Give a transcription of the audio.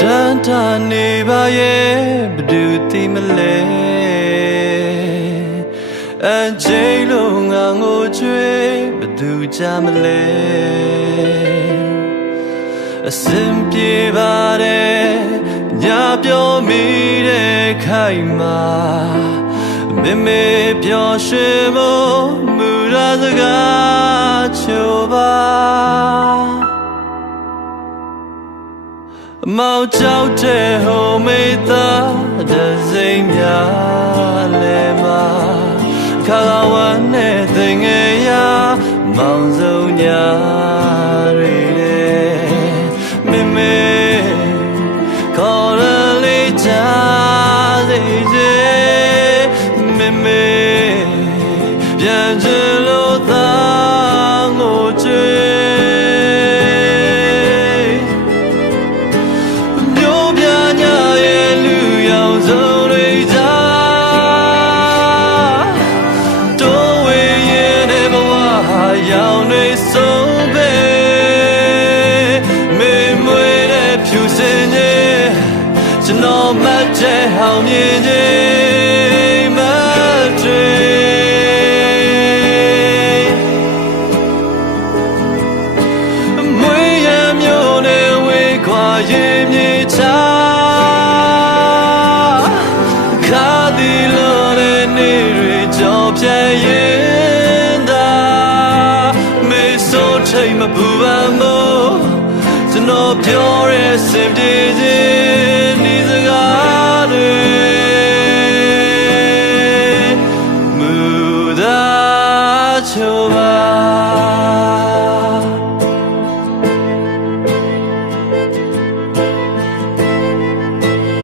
တန်တာနေပါရဲ့ဘယ်သူသိမလဲအချိန်လုံးငါငိုကြွေးဘယ်သူကြမလဲအစင်ပြေပါတယ်ညာပြောမိတဲ့ခိုင်မှာမေမေပြောရွှင်မို့မူရစကားချိုပါ မောင်ကြောက်တဲ့ဟိုမေးသားဒဇိမ်များလဲမှာခါလာဝမ်းနဲ့သင်ငယ်ရာမောင်စုံညာရီတဲ့မေမေခေါ်ရလေးချာစေစေမေမေပြန်ချင်လို့သာငိုချွေ ရင်မြေချာခါဒီလိုတဲ့နေတွေကြော်ပြဲရ ဆိုထိတ်မပူပါမို့ကျွန်တော်ပြောတဲ့စင်ပြေခြင်းဒီစကားတွေ